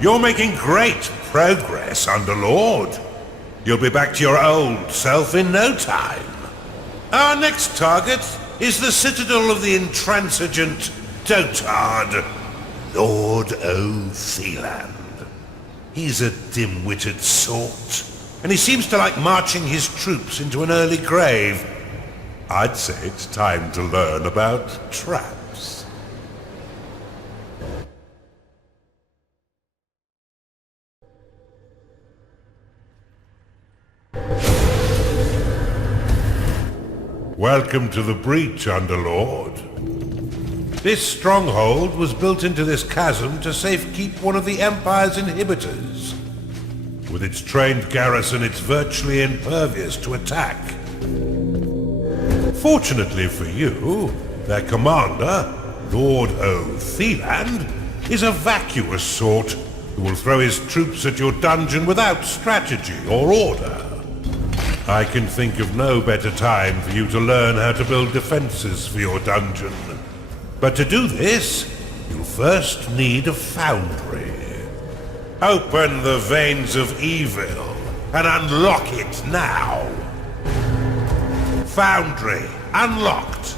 You're making great progress, Underlord. You'll be back to your old self in no time. Our next target is the citadel of the intransigent dotard, Lord O'Theland. He's a dim-witted sort, and he seems to like marching his troops into an early grave. I'd say it's time to learn about traps. Welcome to the breach, Underlord. This stronghold was built into this chasm to safekeep one of the Empire's inhibitors. With its trained garrison, it's virtually impervious to attack. Fortunately for you, their commander, Lord O'Theland, is a vacuous sort who will throw his troops at your dungeon without strategy or order. I can think of no better time for you to learn how to build defenses for your dungeon. But to do this, you'll first need a foundry. Open the veins of evil and unlock it now. Foundry unlocked.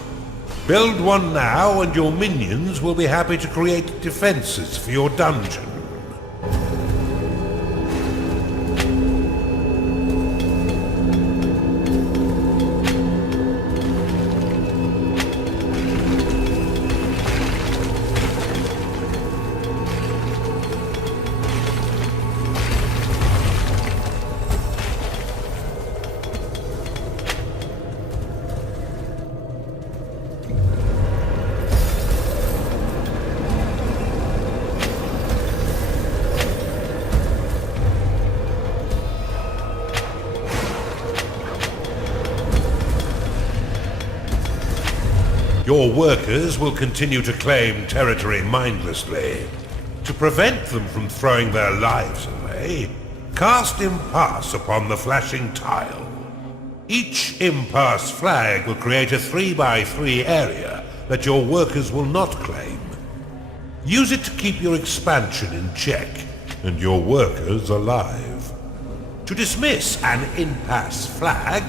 Build one now and your minions will be happy to create defenses for your dungeon. Your workers will continue to claim territory mindlessly. To prevent them from throwing their lives away, cast Impasse upon the flashing tile. Each Impasse flag will create a 3x3 area that your workers will not claim. Use it to keep your expansion in check and your workers alive. To dismiss an Impasse flag,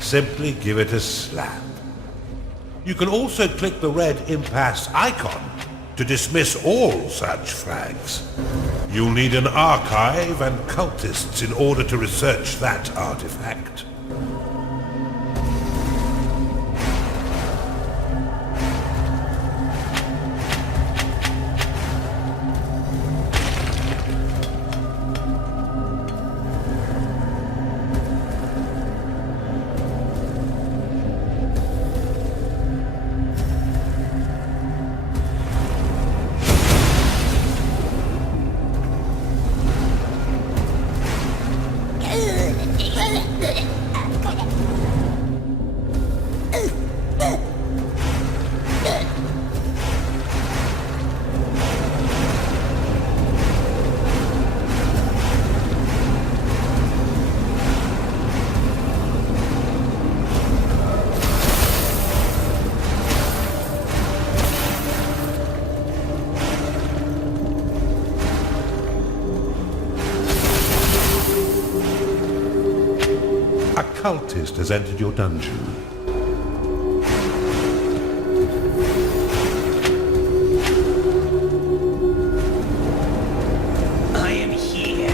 simply give it a slap. You can also click the red Impasse icon to dismiss all such flags. You'll need an archive and cultists in order to research that artifact. A cultist has entered your dungeon. I am here.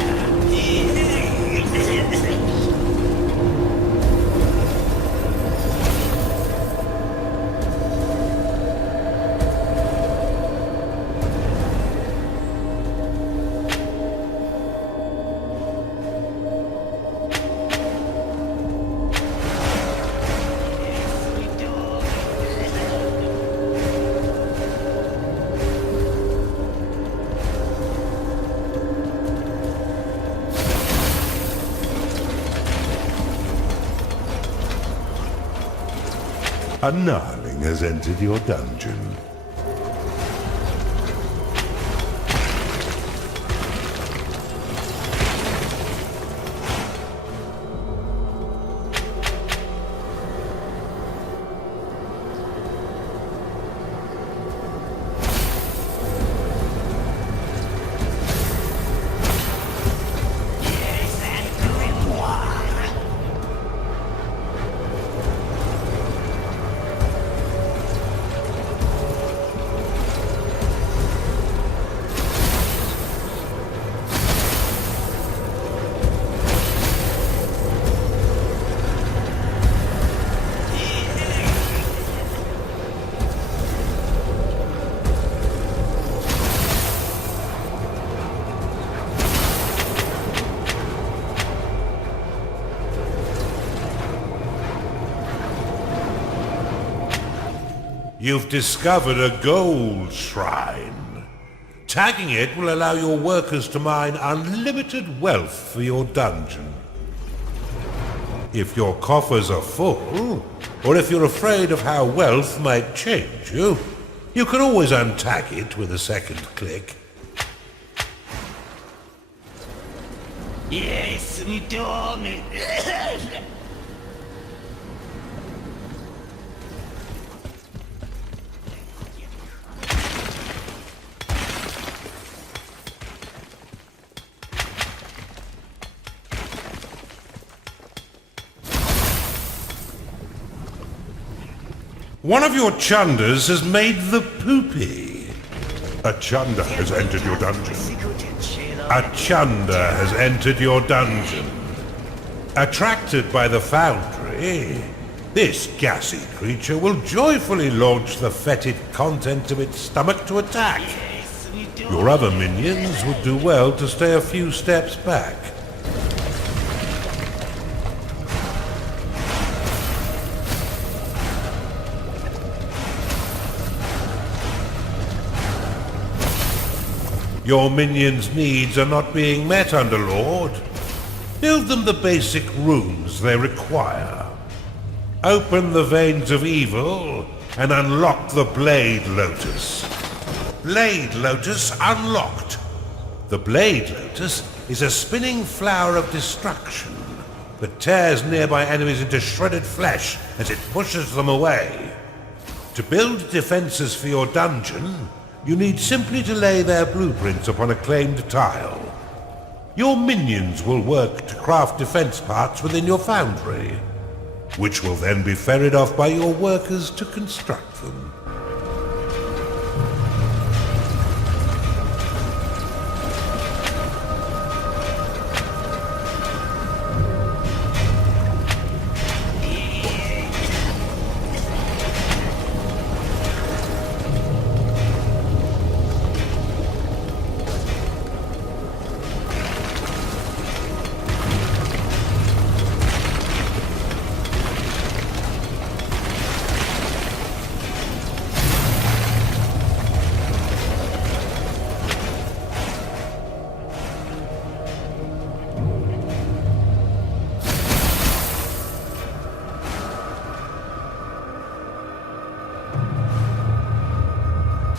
A gnarling has entered your dungeon. You've discovered a gold shrine. Tagging it will allow your workers to mine unlimited wealth for your dungeon. If your coffers are full, or if you're afraid of how wealth might change you, you can always untag it with a second click. Yes, me dog. One of your chundas has made the poopy. A chunda has entered your dungeon. A chunda has entered your dungeon. Attracted by the foundry, this gassy creature will joyfully launch the fetid contents of its stomach to attack. Your other minions would do well to stay a few steps back. Your minions' needs are not being met, Underlord. Build them the basic rooms they require. Open the veins of evil and unlock the Blade Lotus. Blade Lotus unlocked. The Blade Lotus is a spinning flower of destruction that tears nearby enemies into shredded flesh as it pushes them away. To build defenses for your dungeon, you need simply to lay their blueprints upon a claimed tile. Your minions will work to craft defense parts within your foundry, which will then be ferried off by your workers to construct them.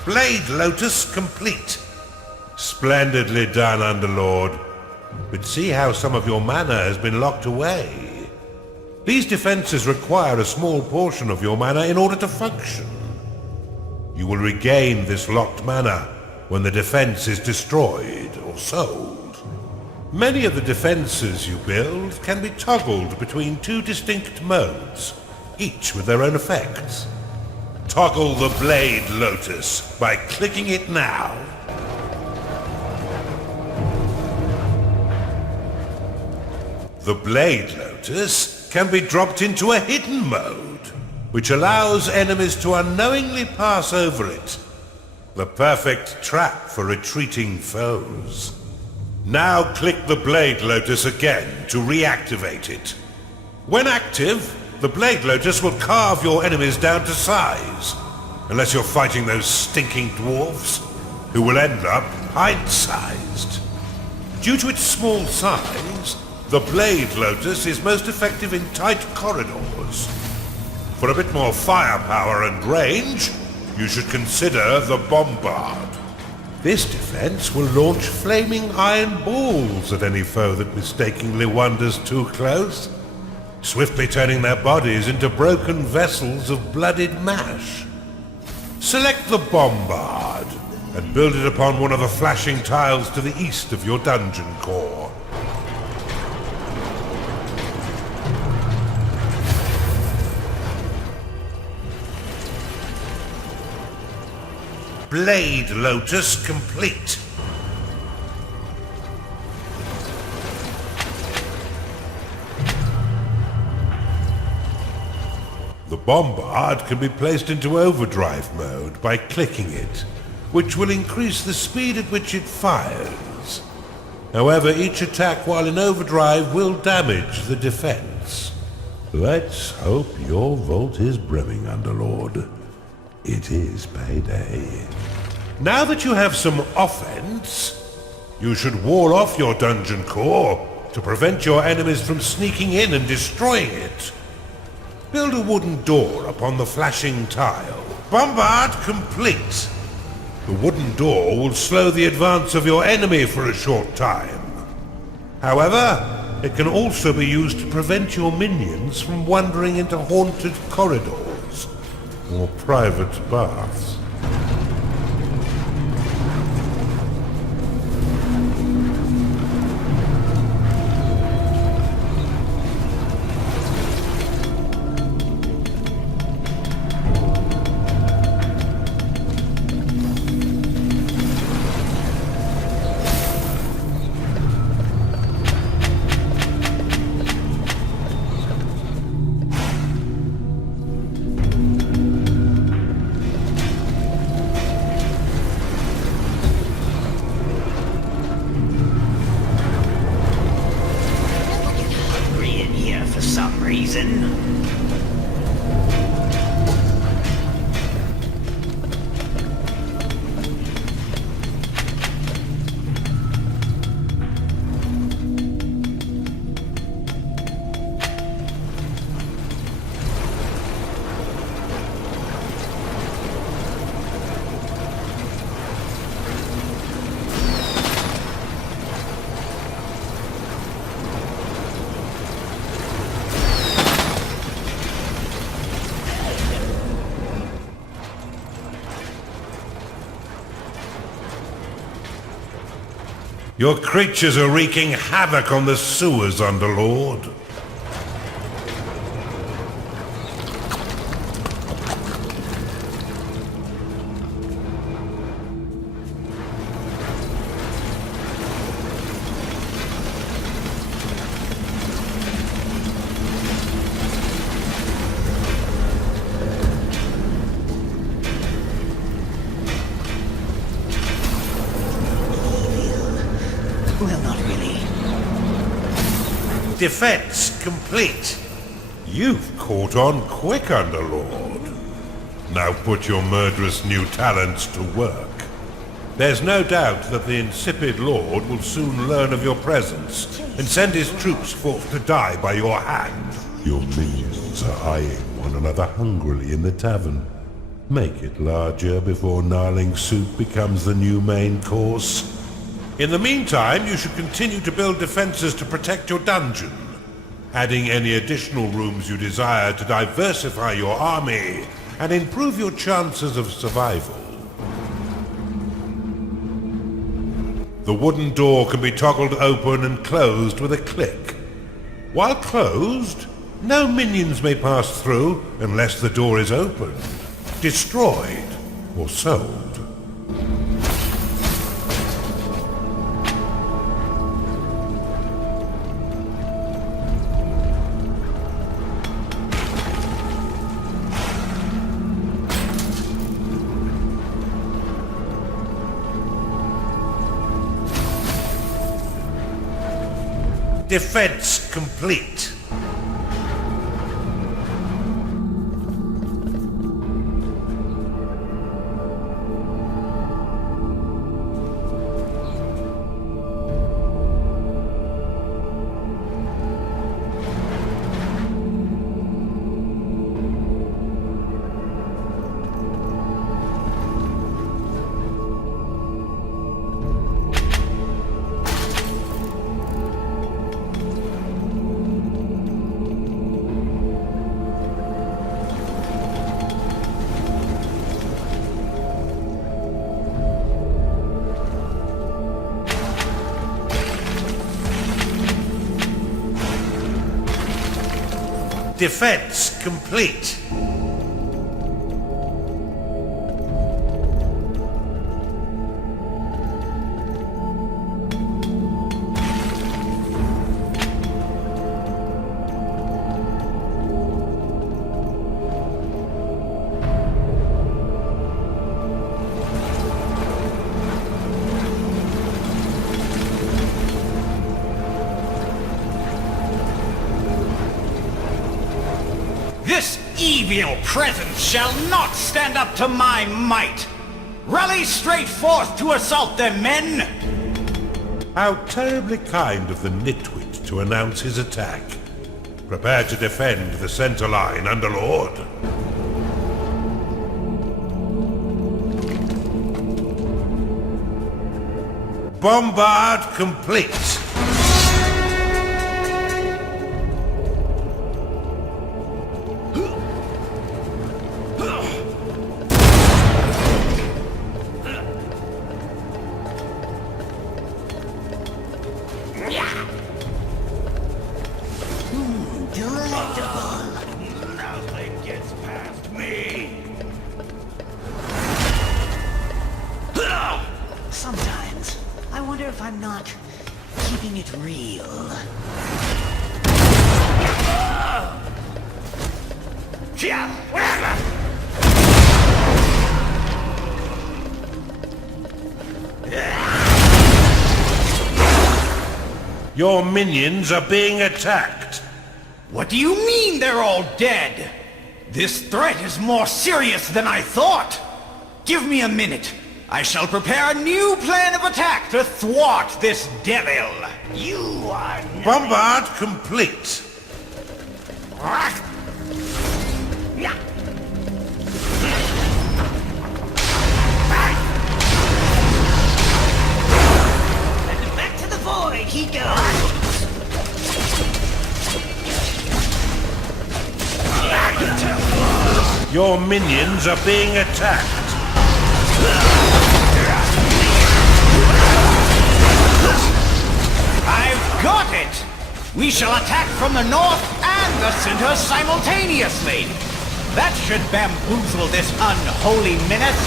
Blade Lotus complete. Splendidly done, Underlord. But see how some of your mana has been locked away. These defenses require a small portion of your mana in order to function. You will regain this locked mana when the defense is destroyed or sold. Many of the defenses you build can be toggled between two distinct modes, each with their own effects. Toggle the Blade Lotus by clicking it now. The Blade Lotus can be dropped into a hidden mode, which allows enemies to unknowingly pass over it. The perfect trap for retreating foes. Now click the Blade Lotus again to reactivate it. When active, the Blade Lotus will carve your enemies down to size, unless you're fighting those stinking dwarves, who will end up pint-sized. Due to its small size, the Blade Lotus is most effective in tight corridors. For a bit more firepower and range, you should consider the Bombard. This defense will launch flaming iron balls at any foe that mistakenly wanders too close, swiftly turning their bodies into broken vessels of bloodied mash. Select the Bombard and build it upon one of the flashing tiles to the east of your dungeon core. Blade Lotus complete. The Bombard can be placed into overdrive mode by clicking it, which will increase the speed at which it fires. However, each attack while in overdrive will damage the defense. Let's hope your vault is brimming, Underlord. It is payday. Now that you have some offense, you should wall off your dungeon core to prevent your enemies from sneaking in and destroying it. Build a wooden door upon the flashing tile. Bombard complete. The wooden door will slow the advance of your enemy for a short time. However, it can also be used to prevent your minions from wandering into haunted corridors or private baths. Your creatures are wreaking havoc on the sewers, Underlord. Well, not really. Defense complete. You've caught on quick, Underlord. Now put your murderous new talents to work. There's no doubt that the insipid Lord will soon learn of your presence and send his troops forth to die by your hand. Your minions are eyeing one another hungrily in the tavern. Make it larger before gnarling soup becomes the new main course. In the meantime, you should continue to build defenses to protect your dungeon, adding any additional rooms you desire to diversify your army and improve your chances of survival. The wooden door can be toggled open and closed with a click. While closed, no minions may pass through unless the door is opened, destroyed, or sold. Defense complete. Defense complete. This evil trivial presence shall not stand up to my might. Rally straight forth to assault them, men! How terribly kind of the nitwit to announce his attack. Prepare to defend the center line, Underlord. Bombard complete. Nothing gets past me! Sometimes, I wonder if I'm not keeping it real. Your minions are being attacked. What do you mean they're all dead? This threat is more serious than I thought. Give me a minute. I shall prepare a new plan of attack to thwart this devil. You are... Bombard complete. And back to the void he goes. Your minions are being attacked. I've got it! We shall attack from the north and the center simultaneously. That should bamboozle this unholy menace.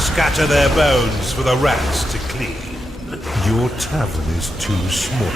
Scatter their bones for the rats to clean. Your tavern is too small.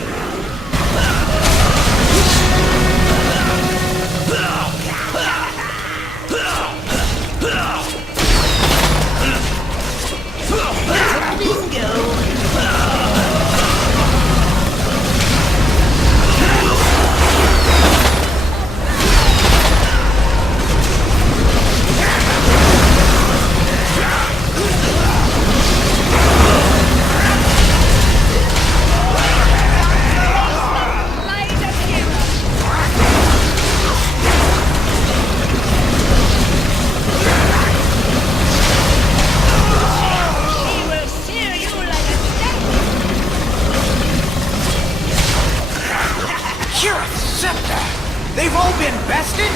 They've all been bested?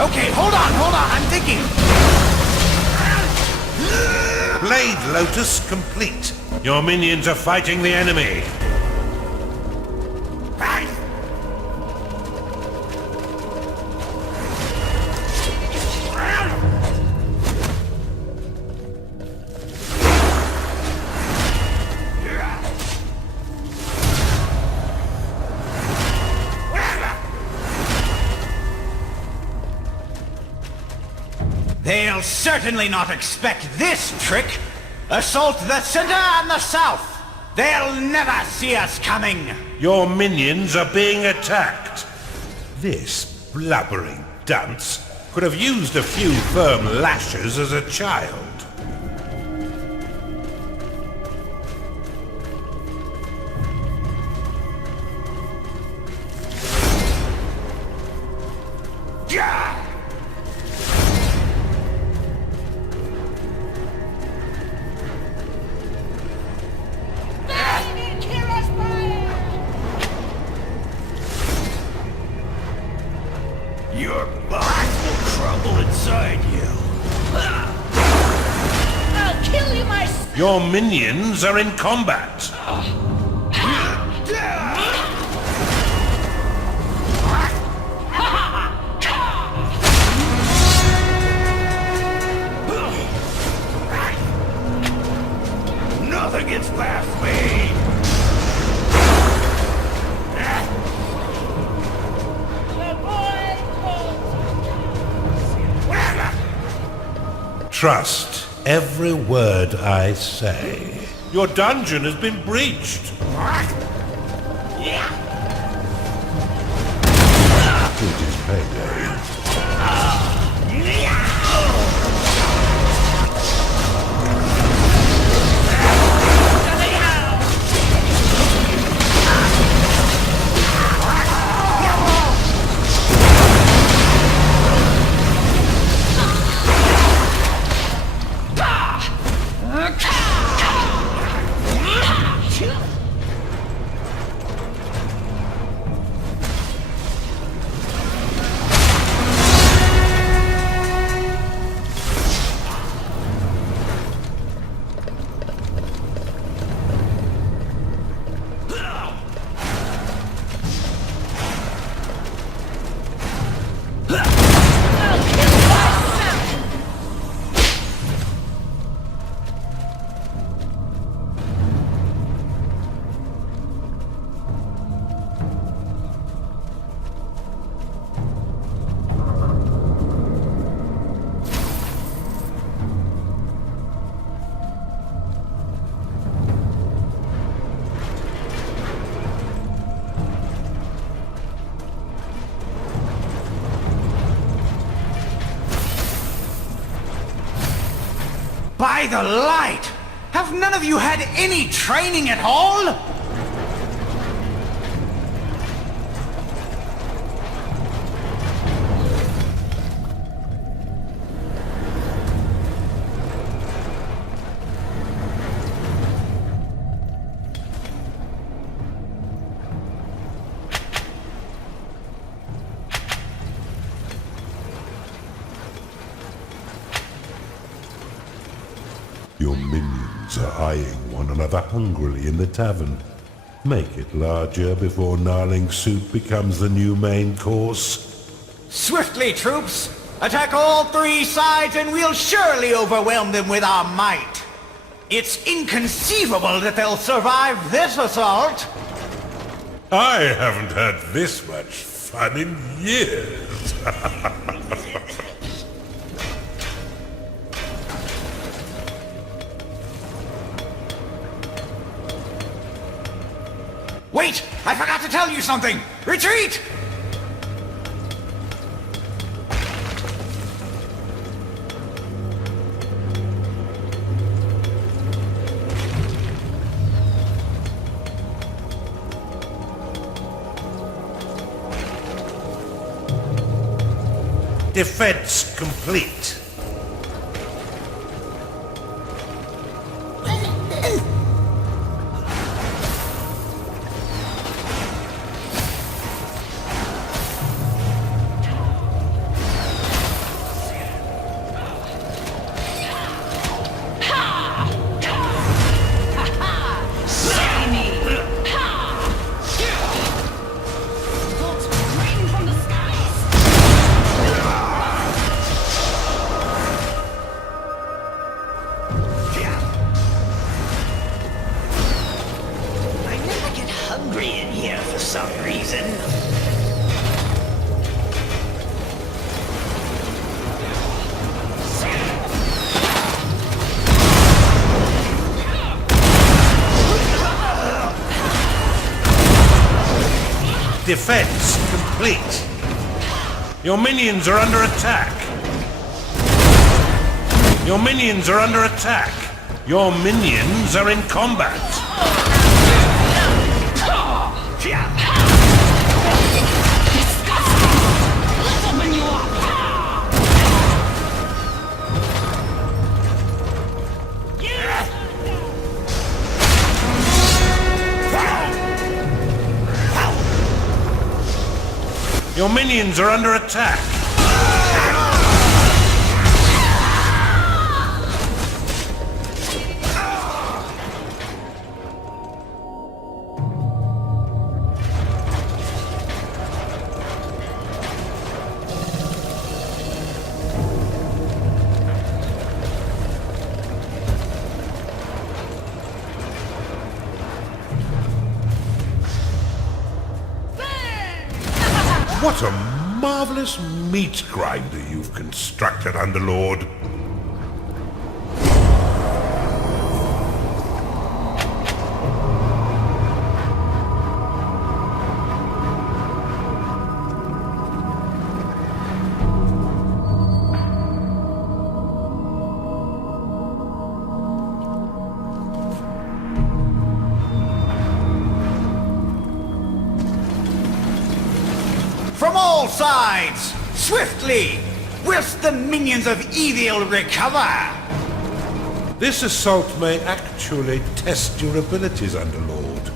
Okay, hold on, I'm thinking. Blade Lotus complete. Your minions are fighting the enemy. They'll certainly not expect this trick. Assault the center and the south. They'll never see us coming. Your minions are being attacked. This blubbering dunce could have used a few firm lashes as a child. Your bones will crumble inside you. I'll kill you myself! Your minions are in combat. Nothing gets past me. Trust every word I say. Your dungeon has been breached. It is payday. By the light! Have none of you had any training at all? Your minions are eyeing one another hungrily in the tavern. Make it larger before gnarling soup becomes the new main course. Swiftly, troops! Attack all three sides and we'll surely overwhelm them with our might! It's inconceivable that they'll survive this assault! I haven't had this much fun in years. Wait! I forgot to tell you something! Retreat! Defense complete. Defense complete. Your minions are under attack. Your minions are under attack. Your minions are in combat. Your minions are under attack. What a marvelous meat grinder you've constructed, Underlord. sides! Swiftly! Whilst the minions of evil recover! This assault may actually test your abilities, Underlord.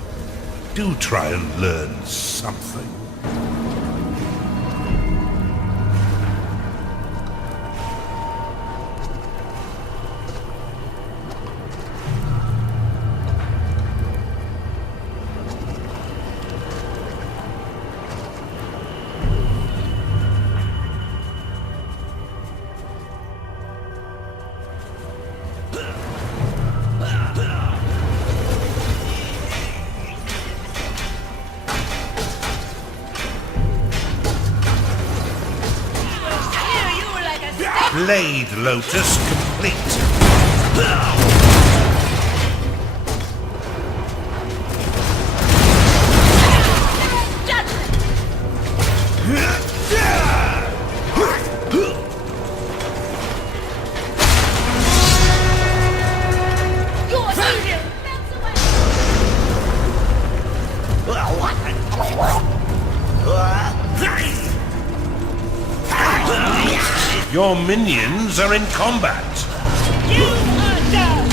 Do try and learn something. Blade Lotus complete. Your minions are in combat. You are done!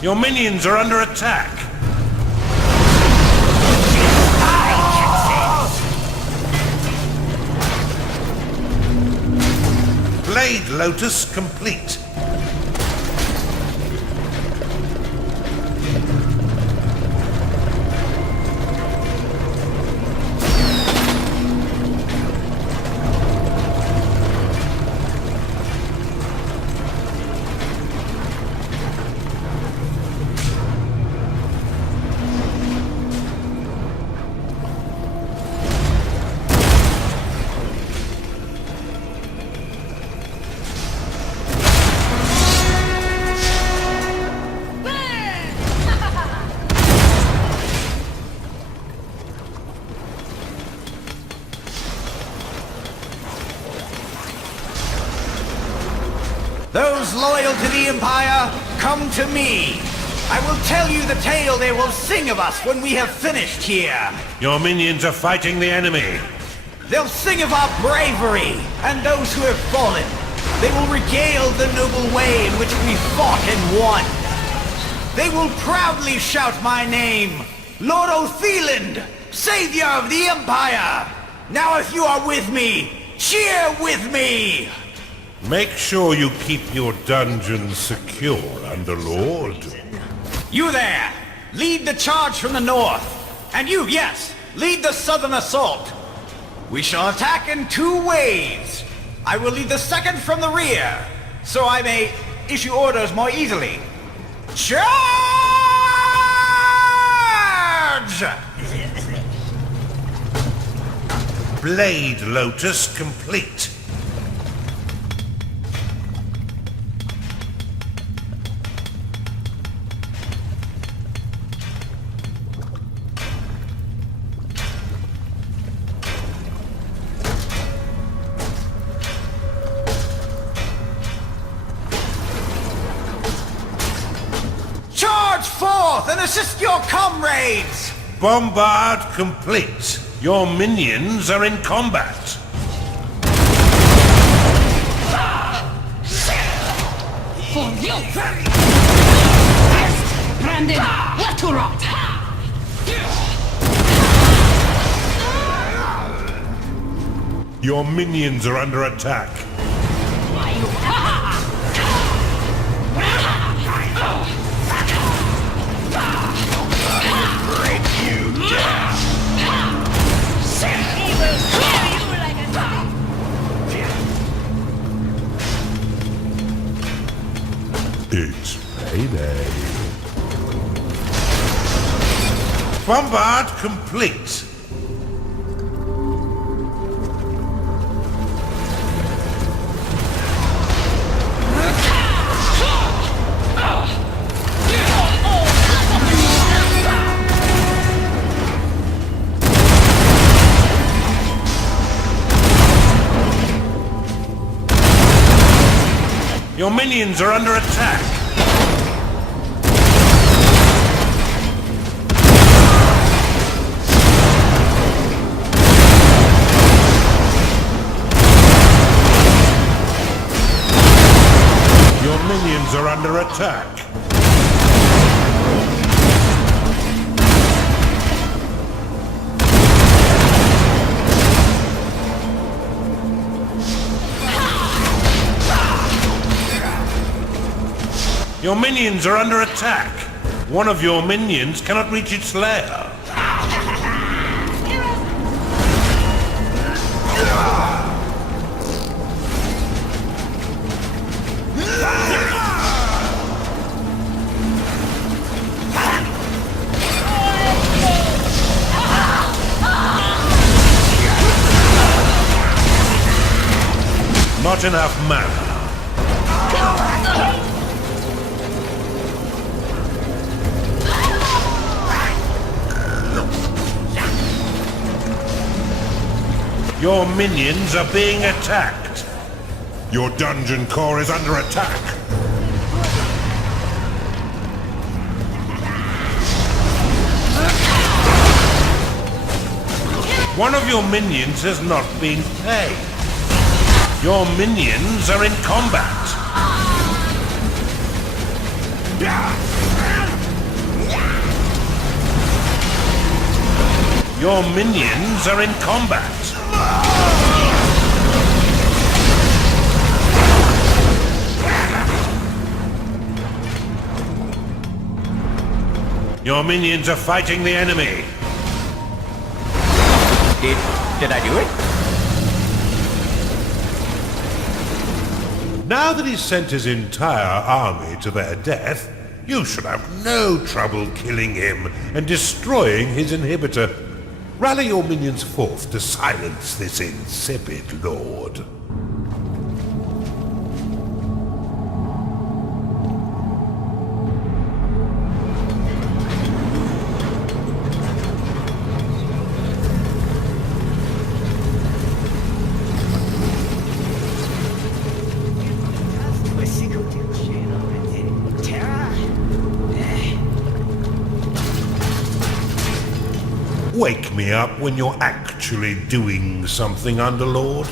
Your minions are under attack. Blade Lotus complete. Those loyal to the Empire, come to me. I will tell you the tale they will sing of us when we have finished here. Your minions are fighting the enemy. They'll sing of our bravery and those who have fallen. They will regale the noble way in which we fought and won. They will proudly shout my name, Lord Otheland, Savior of the Empire. Now if you are with me, cheer with me. Make sure you keep your dungeon secure, Underlord. You there! Lead the charge from the north. And you, yes, lead the southern assault. We shall attack in two ways. I will lead the second from the rear, so I may issue orders more easily. Charge! Blade Lotus complete. Charge forth and assist your comrades! Bombard complete. Your minions are in combat. For you! Brandon, what to rot? Your minions are under attack. Break you down! He will tear you like a It's payday. Bombard complete. Your minions are under attack. Your minions are under attack. Your minions are under attack. One of your minions cannot reach its lair. Not enough mana. Your minions are being attacked. Your dungeon core is under attack. One of your minions has not been paid. Your minions are in combat. Your minions are in combat. Your minions are fighting the enemy. Did I do it? Now that he's sent his entire army to their death, you should have no trouble killing him and destroying his inhibitor. Rally your minions forth to silence this insipid lord. Wake me up when you're actually doing something, Underlord.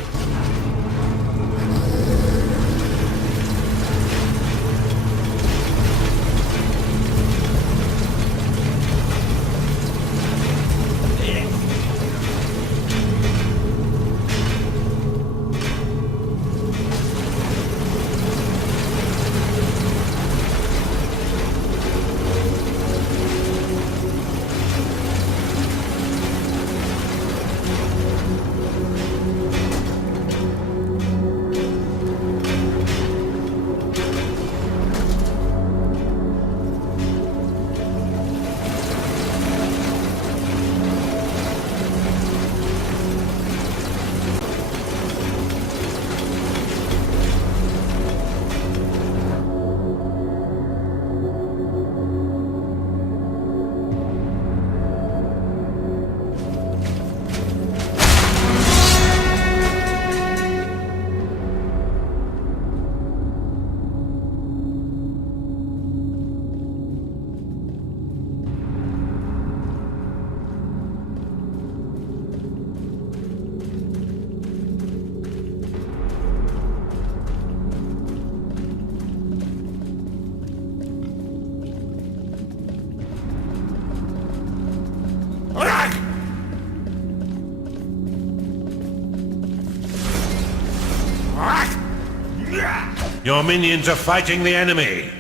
Your minions are fighting the enemy.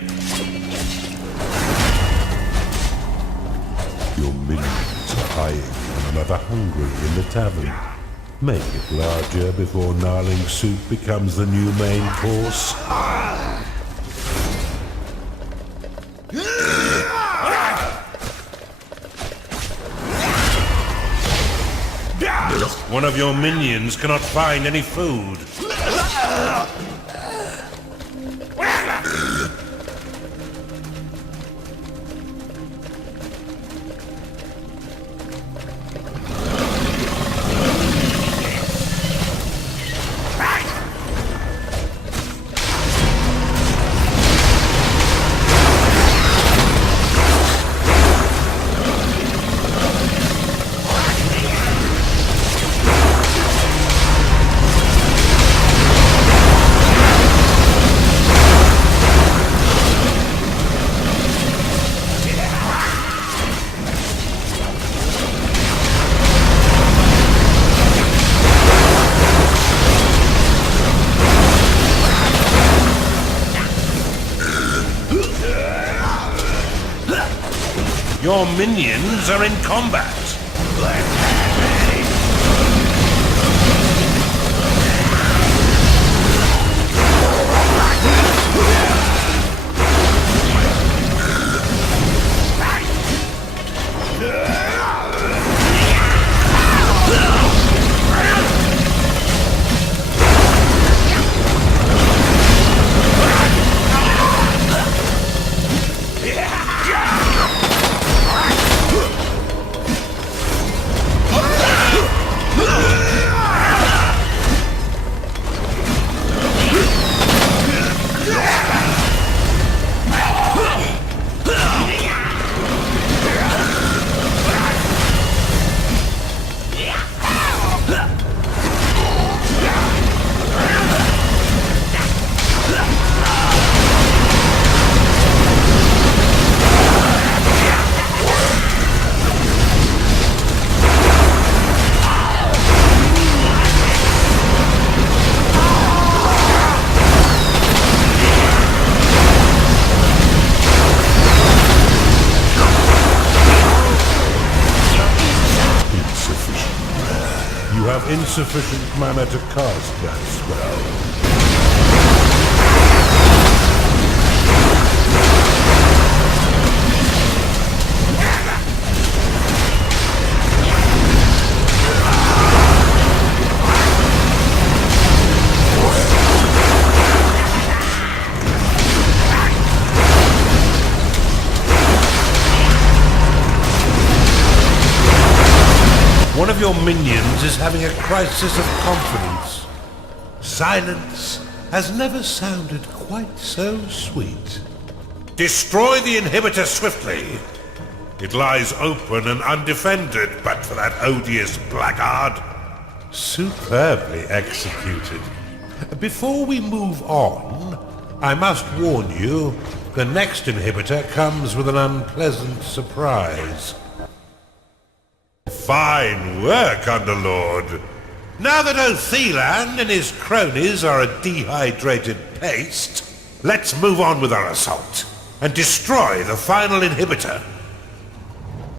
Your minions are eyeing one another hungry in the tavern. Make it larger before gnarling soup becomes the new main course. One of your minions cannot find any food. Your minions are in combat. You have insufficient mana to cast that spell. One of your minions is having a crisis of confidence. Silence has never sounded quite so sweet. Destroy the inhibitor swiftly. It lies open and undefended, but for that odious blackguard. Superbly executed. Before we move on, I must warn you, the next inhibitor comes with an unpleasant surprise. Fine work, Underlord. Now that Othilan and his cronies are a dehydrated paste, let's move on with our assault and destroy the final inhibitor.